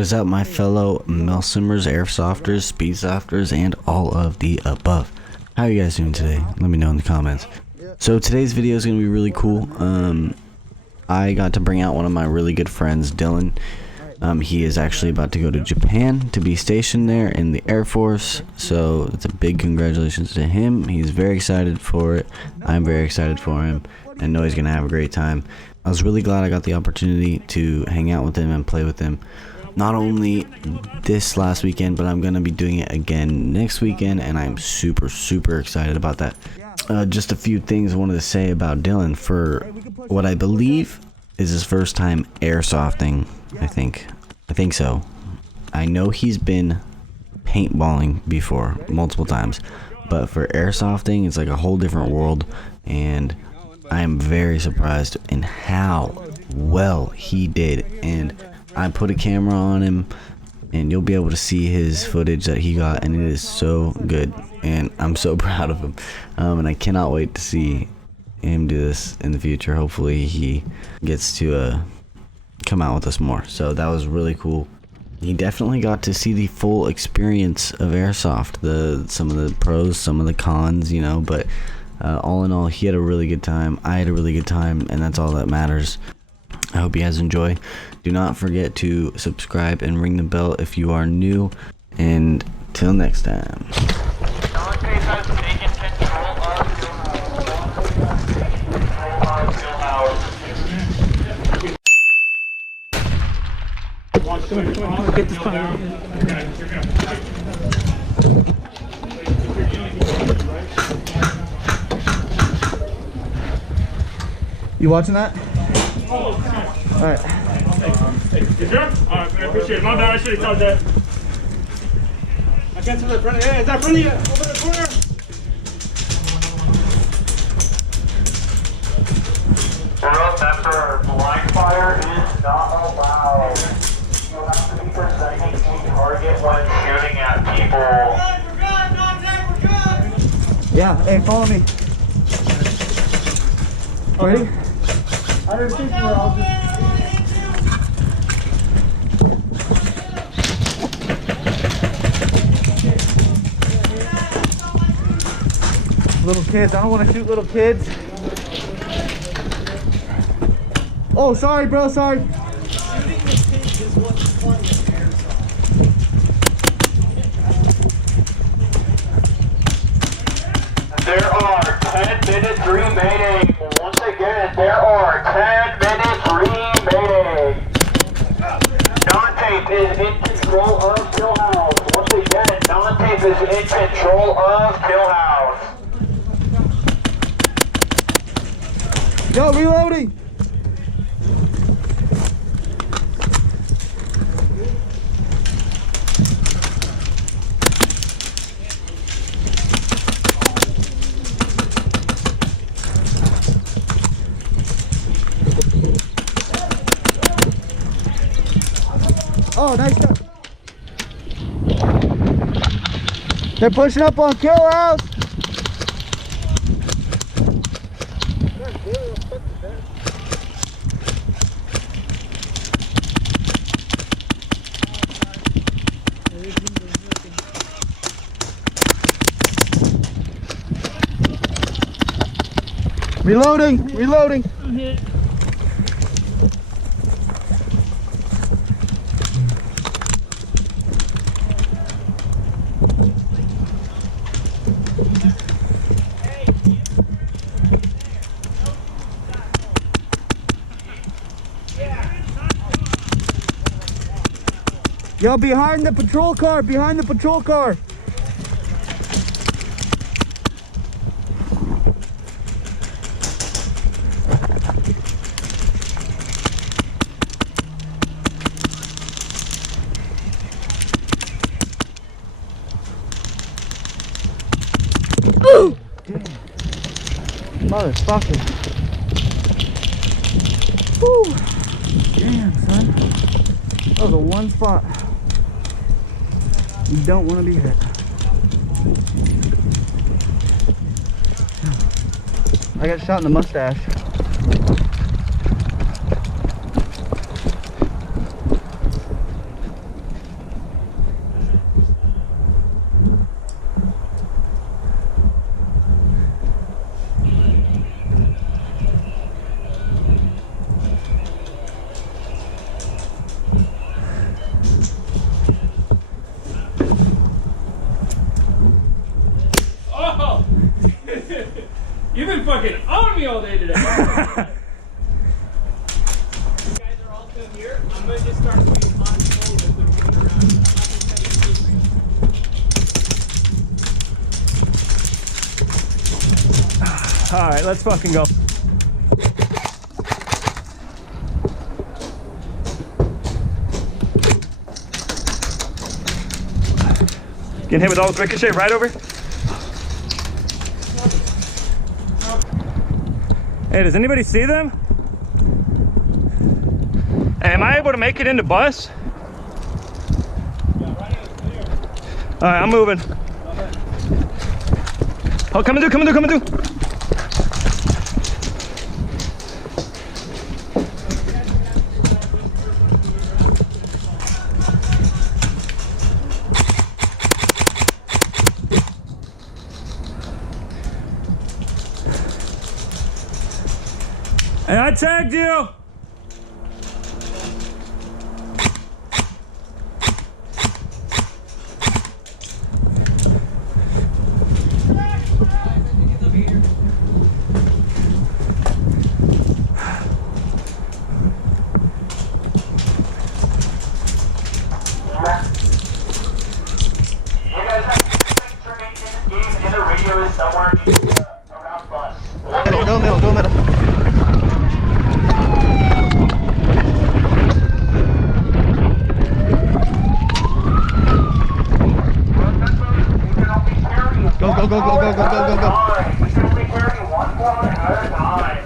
What is up, my fellow milsimmers, airsofters, speedsofters, and all of the above? How are you guys doing today? Let me know in the comments. So today's video is going to be really cool. I got to bring out one of my really good friends, Dylan. He is actually about to go to Japan to be stationed there in the Air Force. So it's a big congratulations to him. He's very excited for it. I'm very excited for him. I know he's going to have a great time. I was really glad I got the opportunity to hang out with him and play with him. Not only this last weekend, but I'm going to be doing it again next weekend, and I'm super excited about that. Just a few things I wanted to say about Dylan. For what I believe is his first time airsofting, I think so. I know he's been paintballing before, multiple times, but for airsofting, it's like a whole different world, and I am very surprised in how well he did. And I put a camera on him, and you'll be able to see his footage that he got, and it is so good, and I'm so proud of him. And I cannot wait to see him do this in the future. Hopefully he gets to come out with us more. So that was really cool. He definitely got to see the full experience of airsoft, some of the pros, some of the cons, you know, but all in all, he had a really good time. I had a really good time, and that's all that matters. I hope you guys enjoy. Do not forget to subscribe and ring the bell if you are new. And till next time. Get this fire. You watching that? Alright. You sure? Alright, I appreciate it. My bad, I should have told that. I can't see the front of you. Hey, is that front of you? Over the corner. Remember, blind fire is not allowed. You have to be presenting a target when shooting at people. Yeah, hey, follow me. Ready? I didn't think you were all just... Little kids, I don't want to shoot little kids. Oh, sorry, bro, sorry. There are 10 minutes remaining. Once again, there are 10 minutes remaining. Non-tape is in control of Killhouse. Once again, non-tape is in control of Killhouse. Yo, reloading. Oh, nice job. They're pushing up on Killhouse. Reloading. Yo, behind the patrol car, Ooh! Damn. Motherfucker. Woo! Damn, son. That was a one spot. You don't want to be hit. I got shot in the mustache. You've been fucking on me all day today. You guys are all still here. I'm gonna just start putting hot cold as they're moving around. All right, let's fucking go. Getting hit with all this ricochet right over. Hey, does anybody see them? Hey, am I able to make it into bus? All right, I'm moving. Oh, coming through, coming through, coming through. Hey, I tagged you! Go middle, go middle. Go. We can only carry one ball at a time.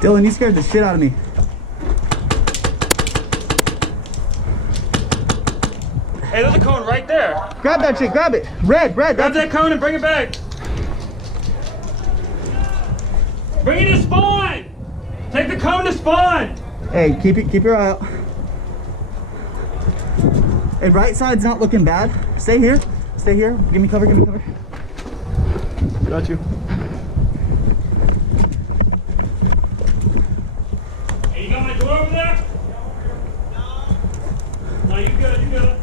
Dylan, you scared the shit out of me. Hey, there's a cone right there. Grab that shit, grab it. Red, Grab that's that cone and bring it back. Bring it to spawn. Take the cone to spawn. Hey, keep your eye out. Hey, right side's not looking bad. Stay here. Stay here. Give me cover, give me cover. Got you. Hey, you got my door over there? No, you good, you good.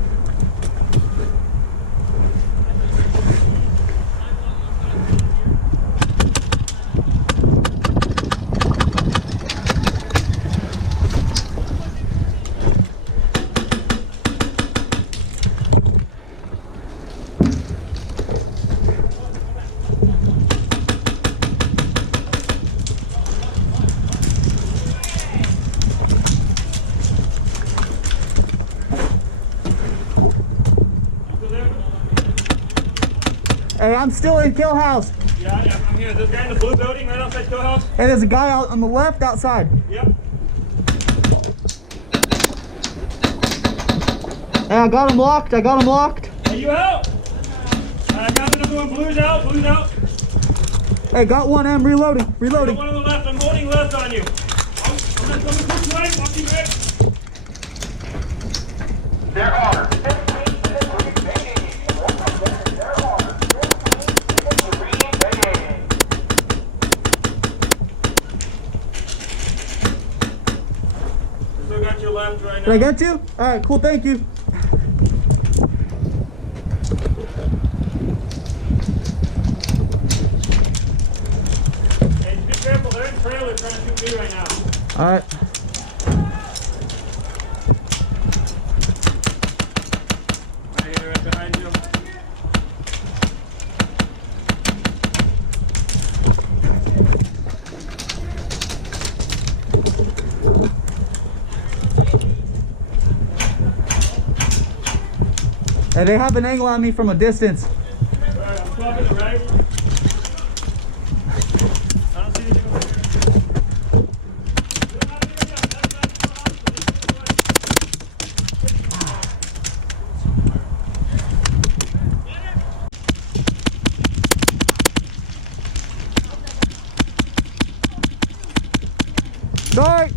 Hey, I'm still in kill house. Yeah, I'm here. This guy in the blue building right outside Kill House? Hey, there's a guy out on the left outside. Yep. Hey, I got him locked. Are you out? I got another one. Blue's out. Blue's out. Hey, got one. I'm reloading. Got one on the left. I'm holding left on you. I'm gonna come this way. I'll keep it. There are 15 minutes remaining. There are 15 minutes remaining. Still got your left right now. Did I get you? All right, cool. Thank you. Hey, be careful. They're in trailer trying to shoot me right now. All right. Right here, right behind you. Hey, they have an angle on me from a distance. Alright, I'm swapping the right. I don't see anything over here.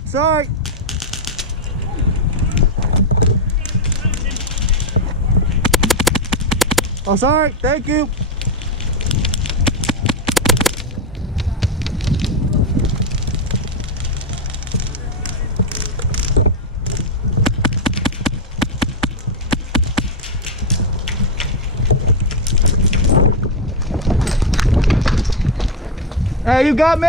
Sorry. Oh, sorry. Thank you. Hey, you got me?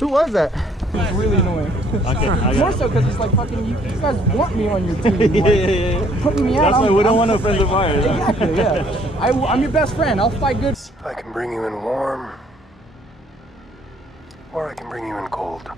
Who was that? It's really annoying. Okay, More so because it's like fucking you guys want me on your team. Like, yeah. putting me out. That's why we don't want to offend the fire. Exactly, yeah. I'm your best friend. I'll fight good. I can bring you in warm, or I can bring you in cold.